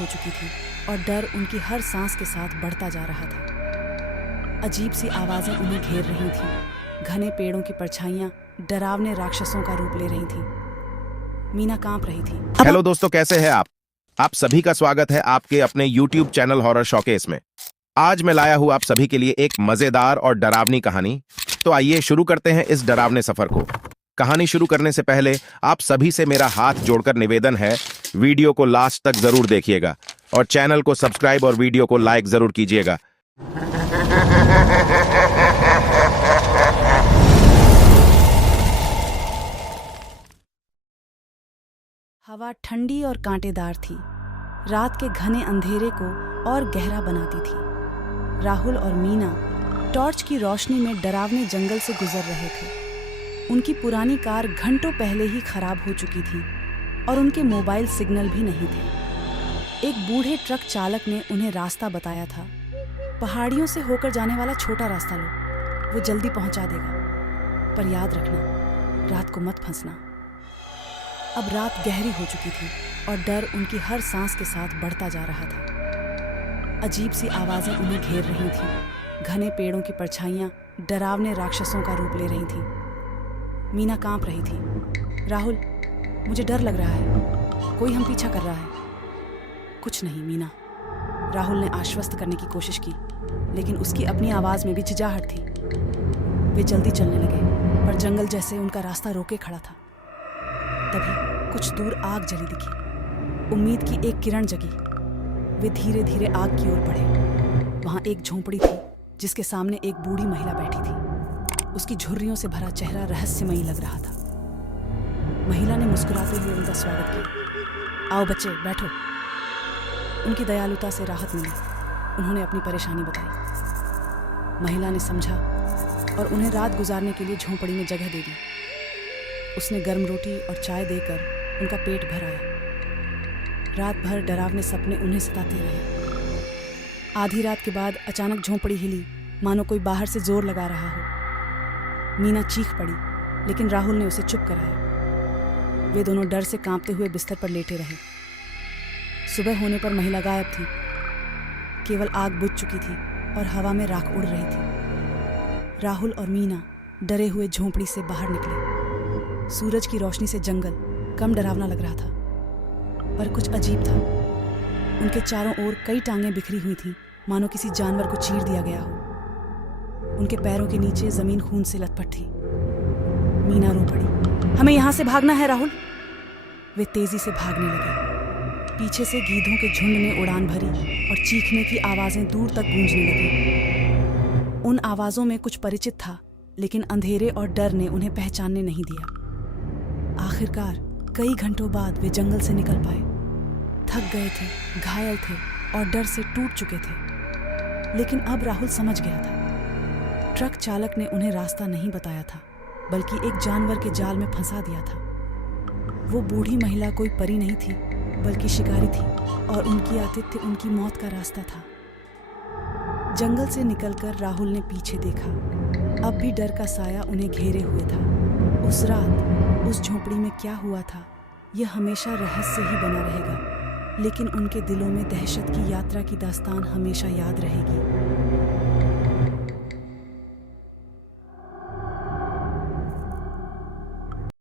हो चुकी थी और डर उनकी हर सांस के साथ बढ़ता जा रहा था। अजीब सी आवाजें उन्हें घेर रही थीं। घने पेड़ों की परछाइयां डरावने राक्षसों का रूप ले रही थीं। मीना कांप रही थी। हेलो दोस्तों, कैसे हैं आप सभी का स्वागत है आपके अपने YouTube चैनल हॉरर शोकेस में। आज मैं लाया हूं आप सभी के लिए एक मजेदार और डरावनी कहानी। तो आइए शुरू करते हैं इस डरावने सफर को। कहानी शुरू करने से पहले आप सभी से मेरा हाथ जोड़कर निवेदन है, वीडियो को लास्ट तक जरूर देखिएगा और चैनल को सब्सक्राइब और वीडियो को लाइक जरूर कीजिएगा। हवा ठंडी और कांटेदार थी। रात के घने अंधेरे को और गहरा बनाती थी। राहुल और मीना टॉर्च की रोशनी में डरावने जंगल से गुजर रहे थे। उनकी पुरानी कार घंटों पहले ही खराब हो चुकी थी और उनके मोबाइल सिग्नल भी नहीं थे। एक बूढ़े ट्रक चालक ने उन्हें रास्ता बताया था। पहाड़ियों से होकर जाने वाला छोटा रास्ता लो, वो जल्दी पहुंचा देगा। पर याद रखना, रात को मत फंसना। अब रात गहरी हो चुकी थी और डर उनकी हर सांस के साथ बढ़ता जा रहा था। अजीब सी आवाजें उन्हें घेर रही थीं। घने पेड़ों की परछाइयां डरावने राक्षसों का रूप ले रही थीं। मीना कांप रही थी। राहुल, मुझे डर लग रहा है, कोई हम पीछा कर रहा है। कुछ नहीं मीना, राहुल ने आश्वस्त करने की कोशिश की, लेकिन उसकी अपनी आवाज में भी झिझाहट थी। वे जल्दी चलने लगे, पर जंगल जैसे उनका रास्ता रोके खड़ा था। तभी कुछ दूर आग जली दिखी। उम्मीद की एक किरण जगी। वे धीरे धीरे आग की ओर बढ़े। वहां एक झोंपड़ी थी जिसके सामने एक बूढ़ी महिला बैठी थी। उसकी झुर्रियों से भरा चेहरा रहस्यमयी लग रहा था। महिला ने मुस्कुराते हुए उनका स्वागत किया। आओ बच्चे, बैठो। उनकी दयालुता से राहत मिली। उन्होंने अपनी परेशानी बताई। महिला ने समझा और उन्हें रात गुजारने के लिए झोंपड़ी में जगह दे दी। उसने गर्म रोटी और चाय देकर उनका पेट भराया। रात भर डरावने सपने उन्हें सताते रहे। आधी रात के बाद अचानक झोंपड़ी हिली, मानो कोई बाहर से जोर लगा रहा हो। मीना चीख पड़ी, लेकिन राहुल ने उसे चुप कराया। वे दोनों डर से कांपते हुए बिस्तर पर लेटे रहे। सुबह होने पर महिला गायब थी। केवल आग बुझ चुकी थी और हवा में राख उड़ रही थी। राहुल और मीना डरे हुए झोंपड़ी से बाहर निकले। सूरज की रोशनी से जंगल कम डरावना लग रहा था, पर कुछ अजीब था। उनके चारों ओर कई टांगें बिखरी हुई थीं, मानो किसी जानवर को चीर दिया गया हो। उनके पैरों के नीचे जमीन खून से लथपथ थी। मीना रो पड़ी। हमें यहां से भागना है राहुल। वे तेजी से भागने लगे। पीछे से गीधों के झुंड ने उड़ान भरी और चीखने की आवाजें दूर तक गूंजने लगी। उन आवाजों में कुछ परिचित था, लेकिन अंधेरे और डर ने उन्हें पहचानने नहीं दिया। आखिरकार कई घंटों बाद वे जंगल से निकल पाए। थक गए थे, घायल थे और डर से टूट चुके थे। लेकिन अब राहुल समझ गया था। ट्रक चालक ने उन्हें रास्ता नहीं बताया था, बल्कि एक जानवर के जाल में फंसा दिया था। वो बूढ़ी महिला कोई परी नहीं थी, बल्कि शिकारी थी, और उनकी आतिथ्य उनकी मौत का रास्ता था। जंगल से निकलकर राहुल ने पीछे देखा। अब भी डर का साया उन्हें घेरे हुए था। उस रात उस झोंपड़ी में क्या हुआ था, यह हमेशा रहस्य ही बना रहेगा, लेकिन उनके दिलों में दहशत की यात्रा की दास्तान हमेशा याद रहेगी।